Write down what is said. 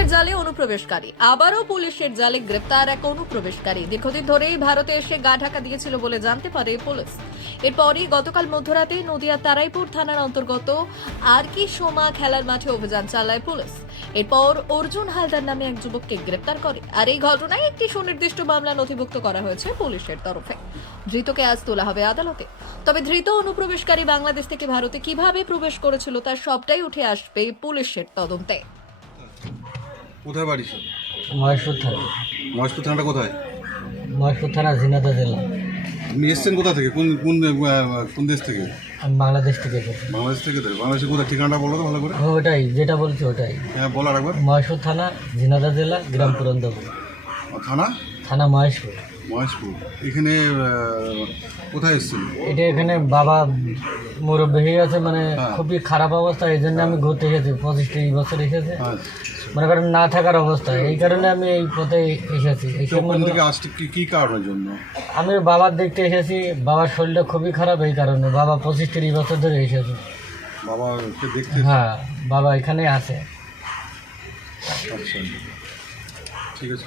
পুলিশের জালে অনুপ্রবেশকারী। আবারও পুলিশের জালে গ্রেপ্তার এক অনুপ্রবেশকারী। দীর্ঘদিন ধরেই ভারতে এসে গা ঢাকা দিয়েছিল বলে জানতে পারে পুলিশ। এরপরই গতকাল মধ্যরাতে নদিয়া তারাইপুর থানার অন্তর্গত আর কি সোমা খেলার মাঠে অভিযান চালায় পুলিশ। এরপর অর্জুন হালদার নামে এক যুবককে গ্রেপ্তার করে। আর এই ঘটনায় একটি সুনির্দিষ্ট মামলা নথিভুক্ত করা হয়েছে পুলিশের তরফে। ধৃতকে আজ তোলা হবে আদালতে। তবে ধৃত অনুপ্রবেশকারী বাংলাদেশ থেকে ভারতে কীভাবে প্রবেশ করেছিল তার সবটাই উঠে আসবে পুলিশের তদন্তে। কোথায় বাড়ি মহেশপুর থানা। মহেশপুর থানাটা কোথায়? মহেশপুর থানা ঝিনাদা জেলা। আপনি এসছেন কোথা থেকে? কোন কোন কোন দেশ থেকে? আমি বাংলাদেশ থেকে এসেছি। বাংলাদেশ থেকে তো বাংলাদেশে কোথায়? ঠিকানাটা বলো তো ভালো করে। হ্যাঁ, ওটাই যেটা বলছি ওটাই। হ্যাঁ বলার একবার। মহেশপুর থানা ঝিনাদা জেলা গ্রাম পুরন্দপুর। থানা? থানা মহেশপুর। মহেশপুর। এখানে কোথায় এসছেন? এটা এখানে বাবা মুরব্বী হয়ে আছে মানে হ্যাঁ। খুবই খারাপ অবস্থা এই জন্য আমি ঘুরতে এসেছি পঁচিশ তিরিশ বছর এসেছে। হ্যাঁ মনে করেন না থাকার অবস্থা এই কারণে আমি এই পথে এসেছি। কি কারণের জন্য? আমি বাবার দেখতে এসেছি বাবার শরীরটা খুবই খারাপ এই কারণে বাবা পঁচিশ তিরিশ বছর ধরে এসেছে। বাবাকে দেখতে হ্যাঁ বাবা এখানে আছে। আচ্ছা। ঠিক আছে।